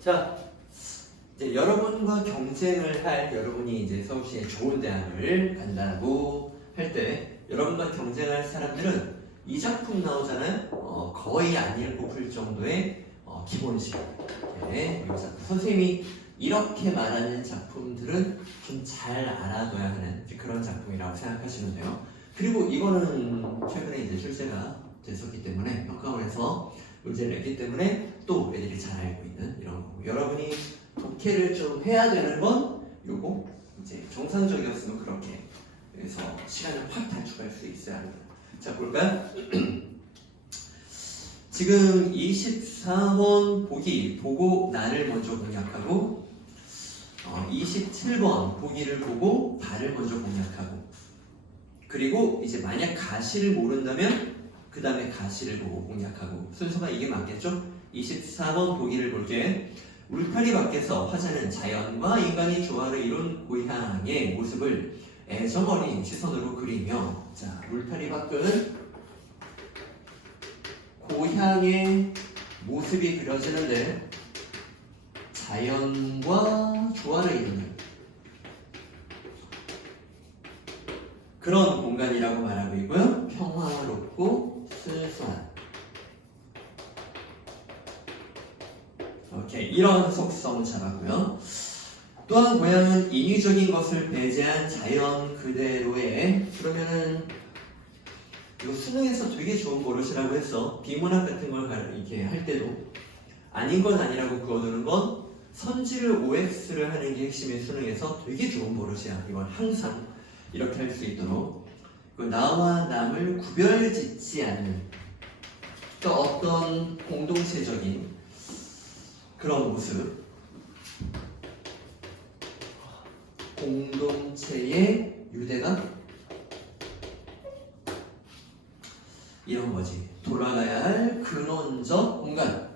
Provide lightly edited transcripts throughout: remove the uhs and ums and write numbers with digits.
자, 이제 여러분과 경쟁을 할 여러분이 이제 서울시의 좋은 대학을 간다고 할 때 여러분과 경쟁할 사람들은 이 작품 나오잖아요. 거의 안 읽고 풀 정도의 기본식. 이 작품. 선생님이 이렇게 말하는 작품들은 좀 잘 알아둬야 하는 그런 작품이라고 생각하시면 돼요. 그리고 이거는 최근에 이제 출제가 됐었기 때문에 평가원에서 문제를 냈기 때문에 또 애들이 잘 알고 있는 이런 거고, 여러분이 독해를 좀 해야 되는 건 요거 이제 정상적이었으면 그렇게, 그래서 시간을 확 단축할 수 있어야 합니다. 자, 볼까요? 지금 24번 보기 보고 나를 먼저 공략하고 27번 보기를 보고 발을 먼저 공략하고, 그리고 이제 만약 가시를 모른다면 그 다음에 가시를 보고 공략하고, 순서가 이게 맞겠죠? 24번 보기를 볼게. 울타리 밖에서 화자는 자연과 인간이 조화를 이룬 고향의 모습을 애정어린 시선으로 그리며, 자, 울타리 밖은 고향의 모습이 그려지는데 자연과 조화를 이루는 그런 공간이라고 말하고 있고요. 평화롭고 순수한, 오케이, 이런 속성 잡았고요. 또한 고향은 인위적인 것을 배제한 자연 그대로의, 그러면은 이거 수능에서 되게 좋은 버릇이라고 했어. 비문학 같은 걸 이렇게 할 때도 아닌 건 아니라고 그어두는 건 선지를 OX를 하는 게 핵심의 수능에서 되게 좋은 버릇이야. 이건 항상 이렇게 할 수 있도록 나와 남을 구별짓지 않는 또 어떤 공동체적인 그런 모습, 공동체의 유대감, 이런 거지. 돌아가야 할 근원적 공간.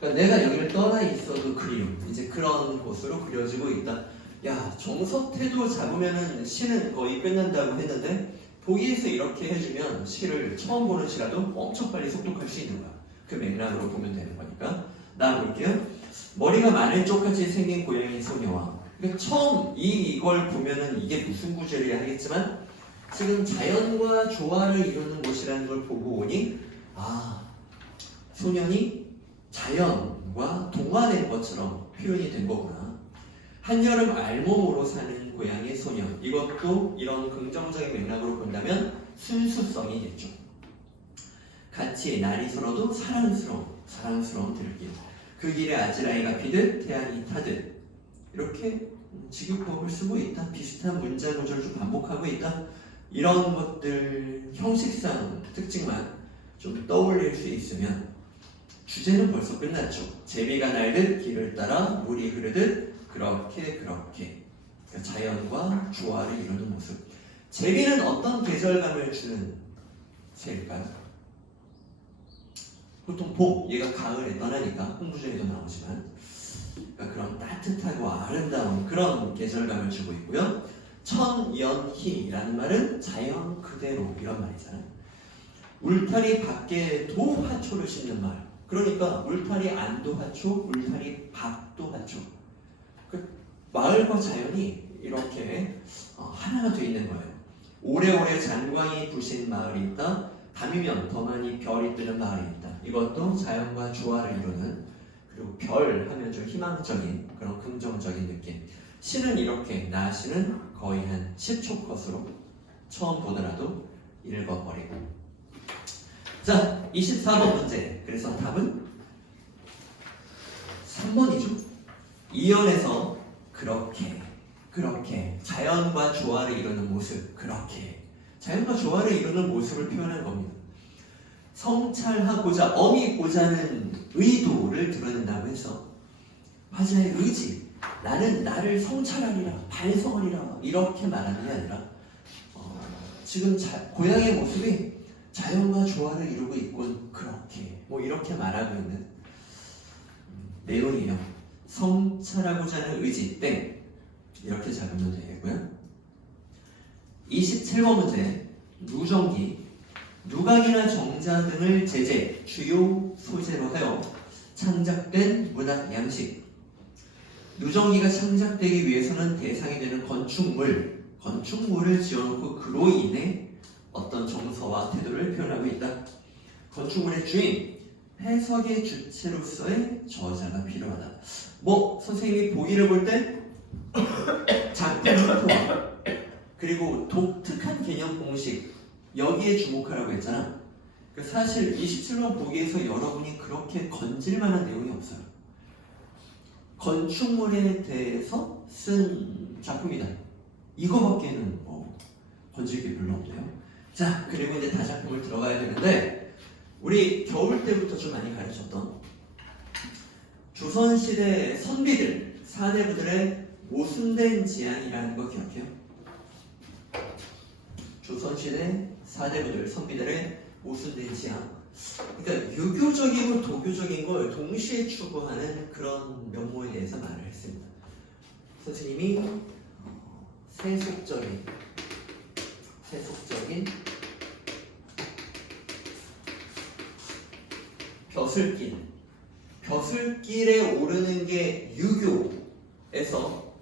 그러니까 내가 여기를 떠나 있어도 그리움, 이제 그런 곳으로 그려지고 있다. 야, 정서태도 잡으면은 시는 거의 끝난다고 했는데 보기에서 이렇게 해주면 시를 처음 보는 시라도 엄청 빨리 속독할 수 있는 거야. 그 맥락으로 보면 되는 거니까. 나 볼게요. 머리가 마늘 쪽같이 생긴 고양이 소녀와, 그러니까 처음 이걸 보면은 이게 무슨 구절이야 하겠지만 지금 자연과 조화를 이루는 곳이라는 걸 보고 오니, 아, 소년이 자연과 동화된 것처럼 표현이 된 거구나. 한여름 알몸으로 사는 고향의 소녀, 이것도 이런 긍정적인 맥락으로 본다면 순수성이겠죠. 같이 날이 서러도 사랑스러운 들길, 그 길에 아지라이가 피듯 태양이 타듯, 이렇게 직유법을 쓰고 있다. 비슷한 문장 구조를 좀 반복하고 있다. 이런 것들 형식상 특징만 좀 떠올릴 수 있으면 주제는 벌써 끝났죠. 제비가 날듯 길을 따라 물이 흐르듯 그렇게 그러니까 자연과 조화를 이루는 모습. 제비는 어떤 계절감을 주는 새일까요? 보통 봄, 얘가 가을에 떠나니까 홍구전에도 나오지만, 그러니까 그런 따뜻하고 아름다운 그런 계절감을 주고 있고요. 천연희라는 말은 자연 그대로, 이런 말이잖아요. 울타리 밖에도 화초를 심는 말, 그러니까 울타리 안도 화초, 울타리 밖도 화초. 그 마을과 자연이 이렇게 하나가 되어 있는 거예요. 오래오래 잔광이 부신 마을이 있다. 밤이면 더 많이 별이 뜨는 마을이 있다. 이것도 자연과 조화를 이루는, 그리고 별 하면 좀 희망적인 그런 긍정적인 느낌. 시는 이렇게, 나시는 거의 한 10초 컷으로 처음 보더라도 읽어버리고. 자, 24번 문제. 그래서 답은 3번이죠. 이연에서 그렇게 자연과 조화를 이루는 모습, 그렇게 자연과 조화를 이루는 모습을 표현한 겁니다. 성찰하고자, 어미고자는 의도를 드러낸다고 해서 화자의 의지, 나는 나를 성찰하리라, 반성하리라, 이렇게 말하는 게 아니라 지금 고향의 모습이 자연과 조화를 이루고 있군, 그렇게 이렇게 말하고 있는 내용이에요. 성찰하고자 하는 의지 땡, 이렇게 잡으면 되겠고요. 27번 문제, 누정기. 누각이나 정자 등을 제재, 주요 소재로 하여 창작된 문학 양식. 누정기가 창작되기 위해서는 대상이 되는 건축물을 지어놓고 그로 인해 어떤 정서와 태도를 표현하고 있다. 건축물의 주인, 해석의 주체로서의 저자가 필요하다. 뭐 선생님이 보기를 볼 때 작품 소화 그리고 독특한 개념 공식 여기에 주목하라고 했잖아. 사실 27번 보기에서 여러분이 그렇게 건질만한 내용이 없어요. 건축물에 대해서 쓴 작품이다. 이거밖에는 뭐 건질 게 별로 없네요. 자, 그리고 이제 다작품을 들어가야 되는데 우리 겨울 때부터 좀 많이 가르쳤던 조선시대 선비들, 사대부들의 모순된 지향이라는 거 기억해요? 조선시대 사대부들, 선비들의 모순된 지향. 그러니까 유교적이고 도교적인 걸 동시에 추구하는 그런 면모에 대해서 말을 했습니다. 선생님이 세속적인 벼슬길에 오르는 게 유교에서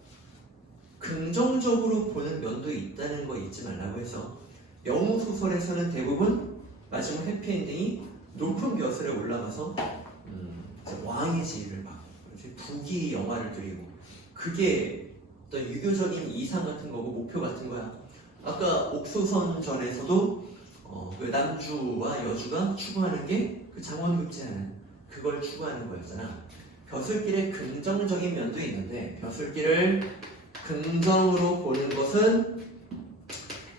긍정적으로 보는 면도 있다는 거 잊지 말라고 해서 영웅 소설에서는 대부분 마지막 해피엔딩이 높은 벼슬에 올라가서 왕의 지위를 받고 부귀 영화를 드리고 그게 어떤 유교적인 이상 같은 거고 목표 같은 거야. 아까 옥수선전에서도 그 남주와 여주가 추구하는 게 그 장원급제하는 그걸 추구하는 거였잖아. 벼슬길에 긍정적인 면도 있는데 벼슬길을 긍정으로 보는 것은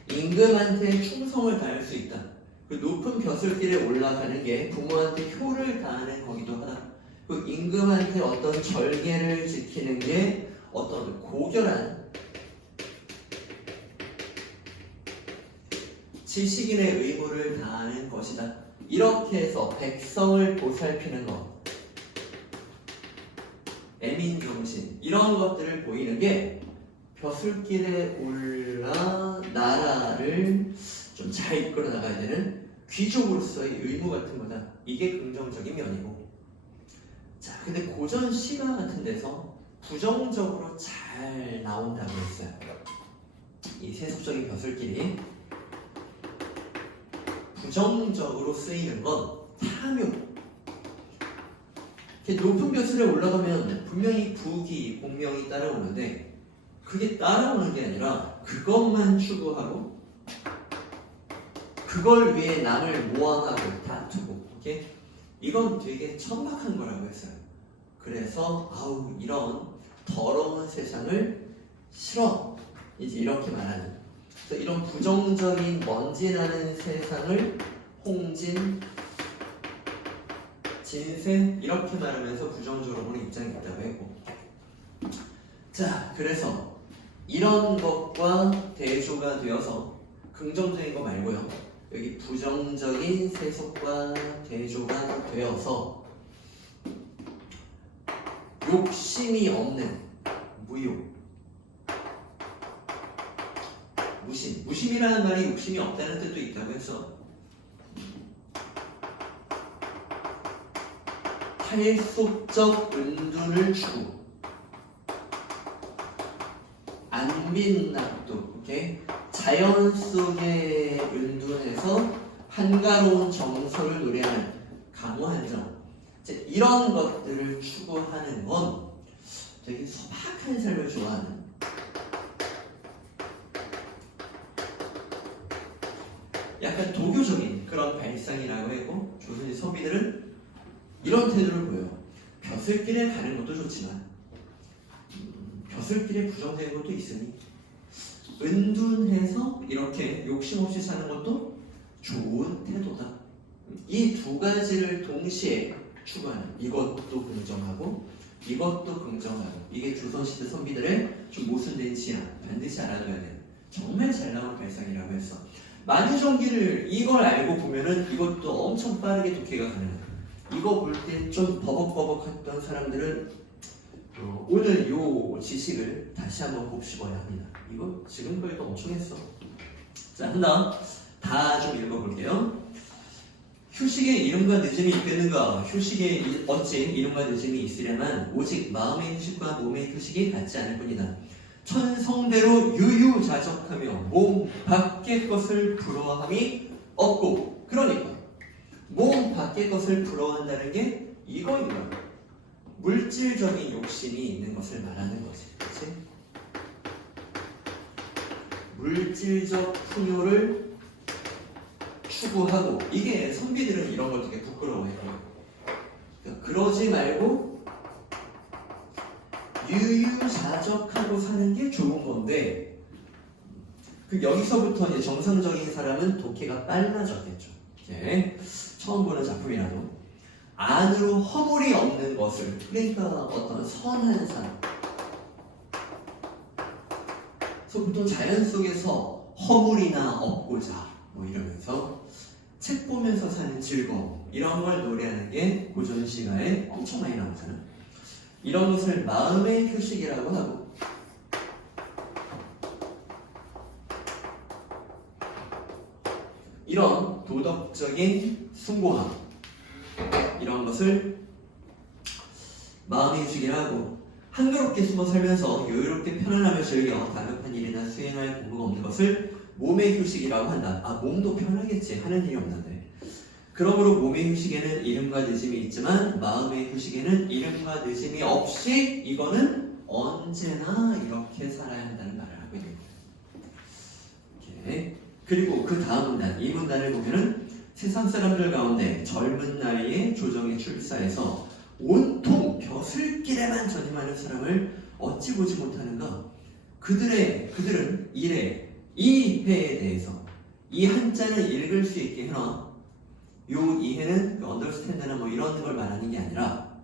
임금한테 충성을 다할 수 있다. 그 높은 벼슬길에 올라가는 게 부모한테 효를 다하는 거기도 하다. 그 임금한테 어떤 절개를 지키는 게 어떤 고결한 지식인의 의무를 다하는 것이다. 이렇게 해서 백성을 보살피는 것, 애민정신 이런 것들을 보이는 게 벼슬길에 올라 나라를 좀 잘 이끌어 나가야 되는 귀족으로서의 의무 같은 거다. 이게 긍정적인 면이고. 자, 근데 고전 시가 같은 데서 부정적으로 잘 나온다고 했어요. 이 세속적인 벼슬길이 부정적으로 쓰이는 건 탐욕. 높은 벼슬에 올라가면 분명히 부귀, 공명이 따라오는데 그게 따라오는 게 아니라 그것만 추구하고 그걸 위해 남을 모함하고 다투고 이건 되게 천박한 거라고 했어요. 그래서 아우 이런 더러운 세상을 싫어 이제 이렇게 말하는. 그래서 이런 부정적인 먼지나는 세상을 홍진, 진세 이렇게 말하면서 부정적으로 보는 입장이 있다고 했고. 자, 그래서 이런 것과 대조가 되어서 긍정적인 거 말고요. 여기 부정적인 세속과 대조가 되어서 욕심이 없는 무욕. 무심이라는 말이 욕심이 없다는 뜻도 있다고 해서 탈속적 은둔을 추구, 안빈낙도, 자연 속에 은둔해서 한가로운 정서를 노래하는 강호한정, 이런 것들을 추구하는 건 되게 소박한 삶을 좋아하는 약간 도교적인 그런 발상이라고 했고, 조선의 선비들은 이런 태도를 보여요. 벼슬길에 가는 것도 좋지만 벼슬길에 부정적인 것도 있으니 은둔해서 이렇게 욕심 없이 사는 것도 좋은 태도다. 이 두 가지를 동시에 추구하는, 이것도 긍정하고 이것도 긍정하고, 이게 조선시대 선비들의 좀 모순된 지향, 반드시 알아둬야 되는 정말 잘 나온 발상이라고 했어. 만유정기를 이걸 알고 보면은 이것도 엄청 빠르게 독해가 가능해요. 이거 볼 때 좀 버벅버벅했던 사람들은 오늘 요 지식을 다시 한번 곱씹어야 합니다. 이거 지금까지도 엄청 했어. 자, 한다음 다 좀 읽어볼게요. 휴식에 이름과 늦음이 있겠는가? 휴식에 어찌 이름과 늦음이 있으려면 오직 마음의 휴식과 몸의 휴식이 같지 않을 뿐이다. 천성대로 유유자적하며 몸 밖의 것을 부러워함이 없고, 그러니까 몸 밖의 것을 부러워한다는 게 이거인 거야. 물질적인 욕심이 있는 것을 말하는 거지. 그치? 물질적 풍요를 추구하고, 이게 선비들은 이런 걸 되게 부끄러워해요. 그러니까 그러지 말고 유유자적하고 사는 게 좋은 건데, 그 여기서부터 이제 정상적인 사람은 독해가 빨라졌겠죠. 이제 처음 보는 작품이라도 안으로 허물이 없는 것을, 그러니까 어떤 선한 삶. 그래서 보통 자연 속에서 허물이나 없고자 뭐 이러면서 책 보면서 사는 즐거움, 이런 걸 노래하는 게 고전 시가에 엄청 많이 나오잖아요. 이런 것을 마음의 휴식이라고 하고, 이런 도덕적인 숭고함, 이런 것을 마음의 휴식이라고, 한가롭게 숨어 살면서 여유롭게 편안하며 즐겨 다급한 일이나 수행할 공부가 없는 것을 몸의 휴식이라고 한다. 아, 몸도 편하겠지. 하는 일이 없는데. 그러므로 몸의 휴식에는 이름과 늦음이 있지만 마음의 휴식에는 이름과 늦음이 없이 이거는 언제나 이렇게 살아야 한다는 말을 하고 있는 거예요. 이렇게. 그리고 그 다음 문단, 이 문단을 보면은 세상 사람들 가운데 젊은 나이에 조정에 출사해서 온통 벼슬길에만 전임하는 사람을 어찌 보지 못하는가? 그들은 일에 이 해에 대해서 이 한자는 읽을 수 있게 해놔. 요 이해는 그 언더스탠드나 뭐 이런 걸 말하는 게 아니라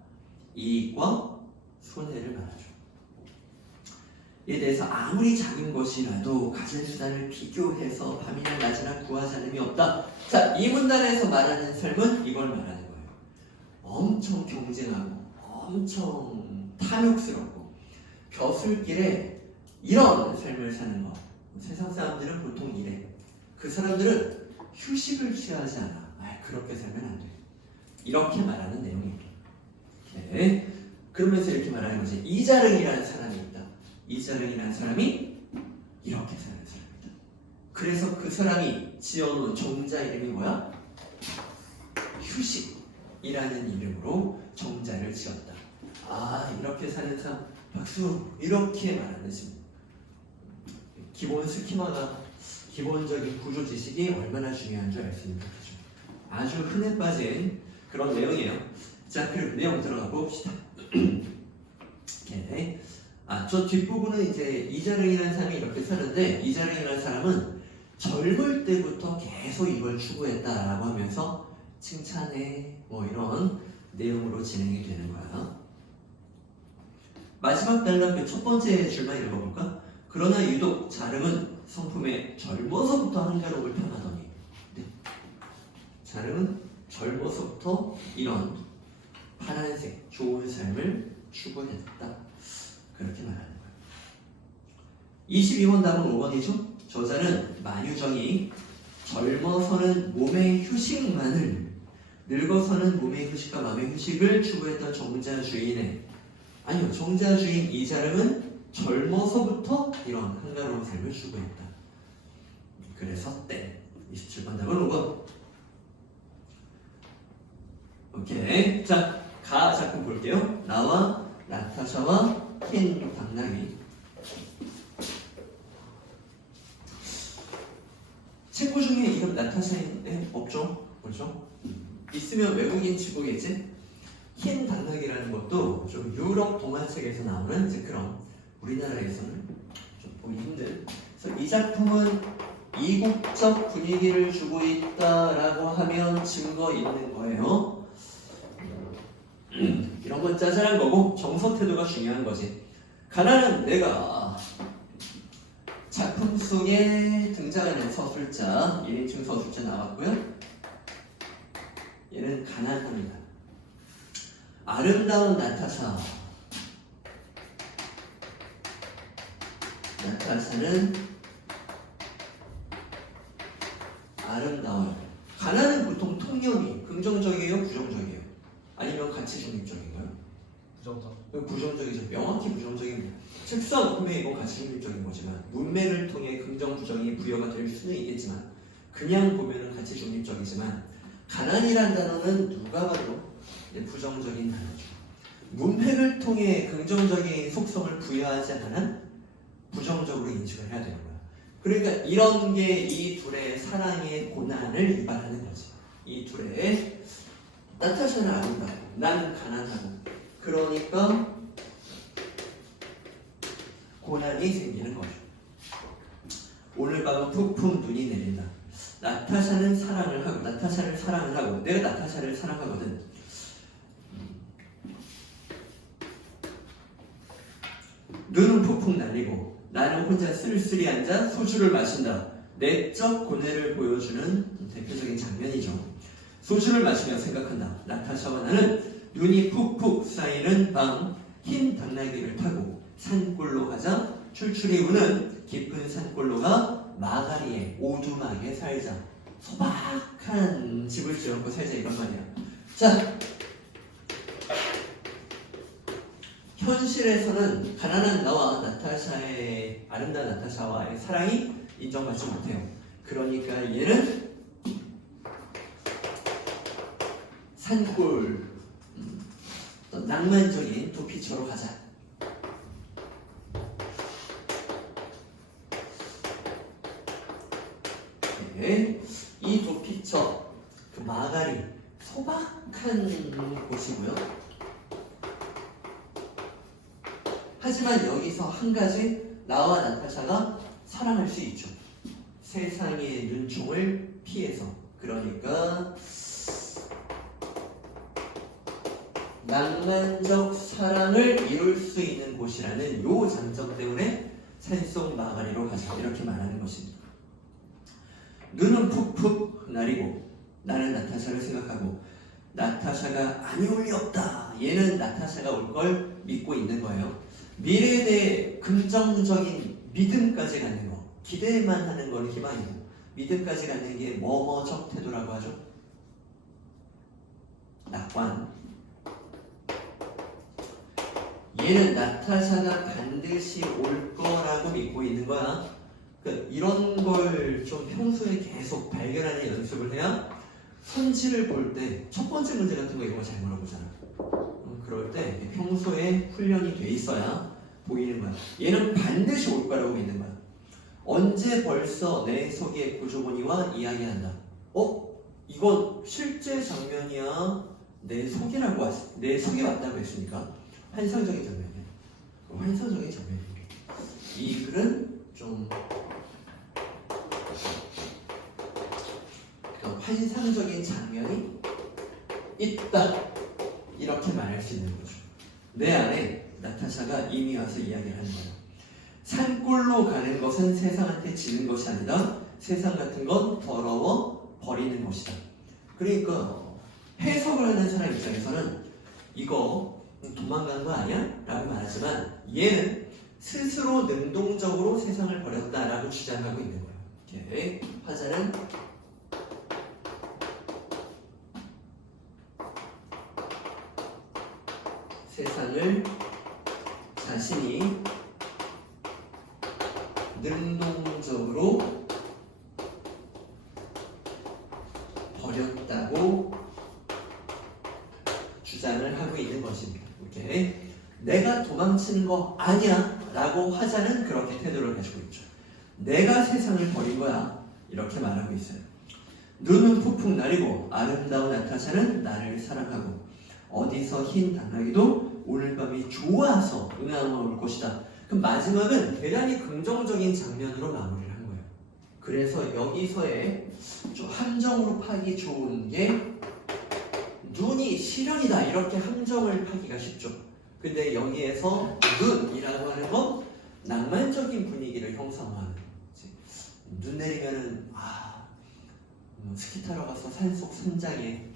이익과 손해를 말하죠. 이에 대해서 아무리 작은 것이라도 가진 수단을 비교해서 밤이나 낮이나 구하지 않음이 없다. 자, 이 문단에서 말하는 삶은 이걸 말하는 거예요. 엄청 경쟁하고 엄청 탐욕스럽고 벼슬길에 이런 삶을 사는 거. 세상 사람들은 보통 이래. 그 사람들은 휴식을 취하지 않아. 그렇게 살면 안 돼. 이렇게 말하는 내용입니다. 오케이. 그러면서 이렇게 말하는 거지. 이자릉이라는 사람이 있다. 이자릉이라는 사람이 이렇게 사는 사람이다. 그래서 그 사람이 지어놓은 정자 이름이 뭐야? 휴식이라는 이름으로 정자를 지었다. 아, 이렇게 사는 사람 박수. 이렇게 말하는 식입니다. 기본 스키마가, 기본적인 구조 지식이 얼마나 중요한 줄 알 수 있는 거죠. 아주 흔해 빠진 그런 내용이에요. 자, 그리고 내용 들어가 봅시다. 오케이. 아, 저 뒷부분은 이제 이자릉이라는 사람이 이렇게 사는데, 이자릉이라는 사람은 젊을 때부터 계속 이걸 추구했다라고 하면서 칭찬해 뭐 이런 내용으로 진행이 되는 거야. 마지막 단락 그 첫 번째 줄만 읽어볼까? 그러나 유독 자릉은 성품에 젊어서부터 한가로움을 편하더니, 네. 자릉은 젊어서부터 이런 파란색 좋은 삶을 추구했다. 그렇게 말하는 거예요. 22번 답은 5번이죠. 저자는 만유정이 젊어서는 몸의 휴식만을, 늙어서는 몸의 휴식과 마음의 휴식을 추구했던 정자 주인의, 아니요, 정자 주인 이자릉은 젊어서부터 이런 한가로운 삶을 추구했다. 그래서 때 27번 답은 5번. 오케이. 자, 가 작품 볼게요. 나와 나타샤와 흰 당나귀. 친구 중에 이름 나타샤인데 없죠? 그렇죠? 있으면 외국인 친구겠지? 흰 당나귀라는 것도 좀 유럽 동화책에서 나오는 이제 그런, 우리나라에서는 좀 보기 힘든. 그래서 이 작품은 이국적 분위기를 주고 있다라고 하면 증거 있는 거예요. 이런 건 짜잘한 거고 정서 태도가 중요한 거지. 가난한 내가 작품 속에 등장하는 서술자, 1인칭 서술자 나왔고요. 얘는 가난합니다. 아름다운 나타샤. 나타샤는 아름다워요. 가난은 보통 통념이 긍정적이에요, 부정적이에요? 아니면 가치 중립적인가요? 부정적. 부정적이죠. 명확히 부정적입니다. 책상 보면 이건 가치 중립적인 거지만 문맥을 통해 긍정 부정이 부여가 될 수는 있겠지만 그냥 보면은 가치 중립적이지만 가난이란 단어는 누가 봐도 부정적인 단어죠. 문맥을 통해 긍정적인 속성을 부여하지 않은 부정적으로 인식을 해야 되는 거야. 그러니까 이런 게 이 둘의 사랑의 고난을 이발하는 거지. 이 둘의 나타샤는 아름다워, 나는 가난하고, 그러니까 고난이 생기는 거죠. 오늘 밤은 푹푹 눈이 내린다. 나타샤는 사랑을 하고, 나타샤를 사랑을 하고, 내가 나타샤를 사랑하거든. 눈은 푹푹 날리고 나는 혼자 쓸쓸히 앉아 소주를 마신다. 내적 고뇌를 보여주는 대표적인 장면이죠. 소주를 마시며 생각한다. 나타샤와 나는 눈이 푹푹 쌓이는 밤 흰 당나귀를 타고 산골로 가자. 출출이 우는 깊은 산골로가 마가리에 오두막에 살자. 소박한 집을 지어놓고 살자 이런 말이야. 자, 현실에서는 가난한 나와 나타샤의 아름다운 나타샤와의 사랑이 인정받지 못해요. 그러니까 얘는 산골 낭만적인 도피처로 가자. 네, 이 도피처 그 마가리 소박한 곳이고요. 하지만 여기서 한 가지 나와 나타샤가 사랑할 수 있죠. 세상의 눈총을 피해서. 그러니까 낭만적 사랑을 이룰 수 있는 곳이라는 요 장점 때문에 산속 마가리로 가자 이렇게 말하는 것입니다. 눈은 푹푹 나리고 나는 나타샤를 생각하고 나타샤가 아니 올 리 없다. 얘는 나타샤가 올 걸 믿고 있는 거예요. 미래에 대해 긍정적인 믿음까지 갖는 거, 기대만 하는 건 희망이고 믿음까지 갖는 게 뭐뭐적 태도라고 하죠. 낙관. 얘는 나타샤가 반드시 올 거라고 믿고 있는 거야. 그러니까 이런 걸 좀 평소에 계속 발견하는 연습을 해야 선지를 볼 때 첫 번째 문제 같은 거 이런 거 잘 물어보잖아. 그럴 때 평소에 훈련이 돼 있어야 보이는 거야. 얘는 반드시 올 거라고 믿는 거야. 언제 벌써 내 속에 구조본이와 이야기한다. 이건 실제 장면이야. 내 속에 왔다고 했으니까 환상적인 장면이야. 환상적인 장면이야. 이 글은 좀 환상적인 장면이 있다. 이렇게 말할 수 있는 거죠. 내 안에 나타샤가 이미 와서 이야기를 하는 거야. 산골로 가는 것은 세상한테 지는 것이 아니다. 세상 같은 건 더러워 버리는 것이다. 그러니까 해석을 하는 사람 입장에서는 이거 도망간 거 아니야? 라고 말하지만 얘는 스스로 능동적으로 세상을 버렸다라고 주장하고 있는 거야. 이렇게 화자는 세상을 자신이 능동적으로 버렸다고 주장을 하고 있는 것입니다. 이렇게 내가 도망치는 거 아니야 라고 화자는 그렇게 태도를 가지고 있죠. 내가 세상을 버린 거야 이렇게 말하고 있어요. 눈은 푹푹 나리고 아름다운 나타샤는 나를 사랑하고 어디서 흰 당나귀도 오늘 밤이 좋아서 응아마 올 것이다. 그럼 마지막은 대단히 긍정적인 장면으로 마무리를 한 거예요. 그래서 여기서의 좀 함정으로 파기 좋은 게 눈이 실현이다 이렇게 함정을 파기가 쉽죠. 근데 여기에서 눈이라고 하는 건 낭만적인 분위기를 형성하는 거지. 눈 내리면은 스키 타러 가서 산속 산장에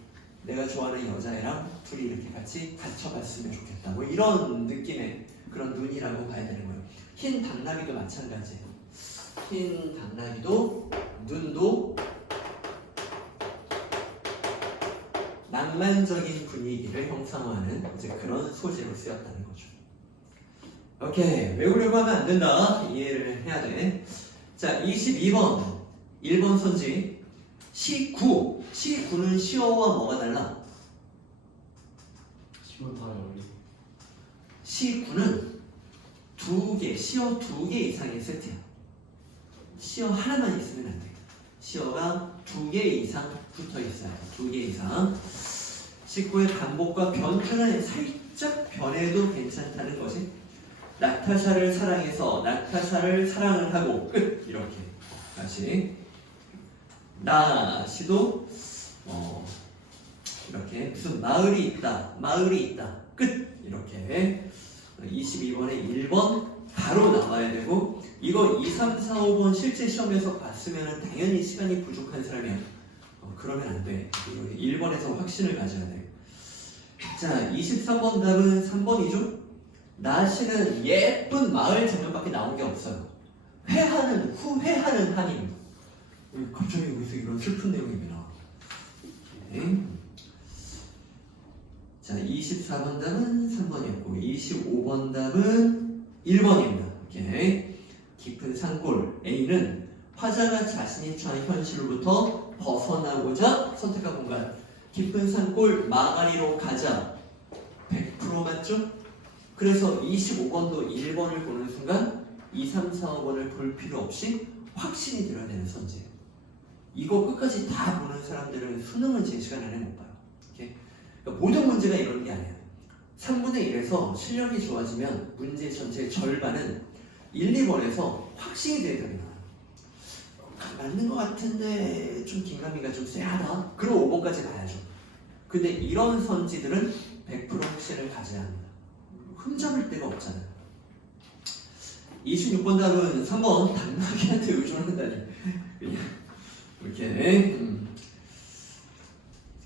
내가 좋아하는 여자애랑 둘이 이렇게 같이 갇혀갔으면 좋겠다. 뭐 이런 느낌의 그런 눈이라고 봐야 되는 거예요. 흰 당나귀도 마찬가지예요. 흰 당나귀도 눈도 낭만적인 분위기를 형성하는 이제 그런 소재로 쓰였다는 거죠. 오케이, 외우려고 하면 안 된다. 이해를 해야 돼. 자, 22번 1번 선지 시구. 시구는 시어와 뭐가 달라? 시골 다 여기. 시구는 두 개, 시어 두 개 이상의 세트야. 시어 하나만 있으면 안 돼. 시어가 두 개 이상 붙어 있어요. 두 개 이상. 시구의 반복과 변주는 살짝 변해도 괜찮다는 거지. 나타샤를 사랑해서 나타샤를 사랑을 하고 끝. 이렇게 다시 나시도 이렇게 무슨 마을이 있다, 마을이 있다, 끝. 이렇게 22번에 1번 바로 나와야 되고, 이거 2, 3, 4, 5번 실제 시험에서 봤으면 당연히 시간이 부족한 사람이야. 그러면 안 돼. 1번에서 확신을 가져야 돼. 자, 23번 답은 3번이죠. 나시는 예쁜 마을 장면밖에 나온 게 없어요. 회하는, 후회하는 한입니다. 갑자기 여기서 이런 슬픈 내용이 나와. 네. 자, 24번 답은 3번이었고 25번 답은 1번입니다. 오케이. 깊은 산골 A는 화자가 자신이 처한 현실로부터 벗어나고자 선택한 공간. 깊은 산골 마가리로 가자. 100% 맞죠? 그래서 25번도 1번을 보는 순간 2, 3, 4, 5번을 볼 필요 없이 확신이 들어야 되는 선지예요. 이거 끝까지 다 보는 사람들은 수능은 제 시간 안에 못 봐요. 오케이? 그러니까 모든 문제가 이런 게 아니에요. 3분의 1에서 실력이 좋아지면 문제 전체의 절반은 1, 2번에서 확신이 되는 답이 나와요. 맞는 것 같은데 좀 긴가민가 좀 쎄하다. 그럼 5번까지 가야죠. 근데 이런 선지들은 100% 확신을 가져야 합니다. 흠잡을 데가 없잖아요. 26번 답은 3번 당나귀한테 의존한다니. 이렇게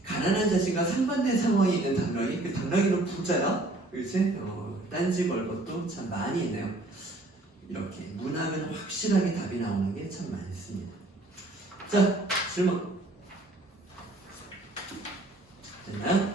가난한 자신과 상반된 상황에 있는 당나귀. 그 당나귀는 부자야. 그치? 딴지 벌 것도 참 많이 있네요. 이렇게 문학은 확실하게 답이 나오는 게 참 많습니다. 자, 질문 됐나?